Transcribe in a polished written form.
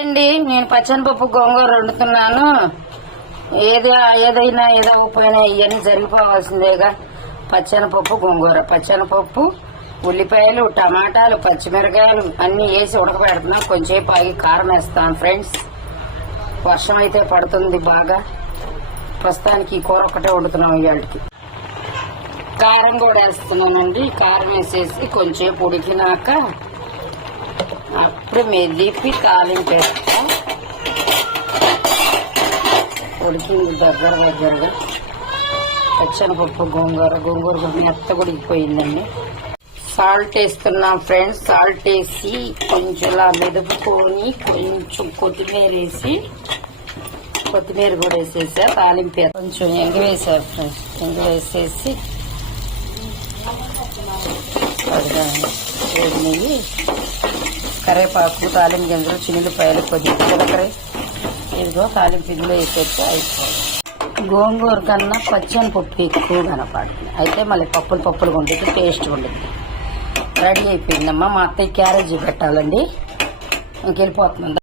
అండి, నేను పచ్చనిపప్పు గోంగూర వండుతున్నాను. ఏదైనా ఏదవకపోయినా ఇవన్నీ జరిగిపోవాల్సిందేగా. పచ్చనిపప్పు గోంగూర, పచ్చనిపప్పు, ఉల్లిపాయలు, టమాటాలు, పచ్చిమిరకాయలు అన్ని వేసి ఉడకబెడుతున్నా. కొంచెంసేపు ఆగి కారం వేస్తాను ఫ్రెండ్స్. వర్షం అయితే పడుతుంది బాగా. ప్రస్తుతానికి ఈ కూర ఒకటే వండుతున్నాం. ఇవాళకి కారం కూడా వేస్తున్నానండి. కారం వేసేసి కొంచెంసేపు ఉడికినాక అప్పుడు మెదిపి తాలింపు వేస్తా. ఉడికింది దగ్గరగా. పచ్చనిపప్పు గోంగూర మెత్త ఉడికిపోయిందండి. సాల్ట్ వేస్తున్నాం ఫ్రెండ్స్. సాల్ట్ వేసి కొంచెంలా మెదుపుకొని కొంచెం కొత్తిమీర కూడా వేసేసా. తాలింపు కొంచెం ఎంగ వేసారు ఫ్రెండ్స్. ఎంగ వేసేసి నెయ్యి, కరివేపాకు, తాలింపు గింజలు, చిన్నులపాయలు, కొద్దిగా జీలకర్ర, ఇదిగో తాలింపు ఇందులో వేసేస్తే అయిపోయింది. గోంగూర కన్నా పచ్చనిపప్పు ఎక్కువ కనపడుతుంది. అయితే మళ్ళీ పప్పులు వండితే టేస్ట్గా ఉంటుంది. రెడీ అయిపోయిందమ్మా. మా అత్తయ్య క్యారేజీ పెట్టాలండి. ఇంకెళ్ళిపోతుందా.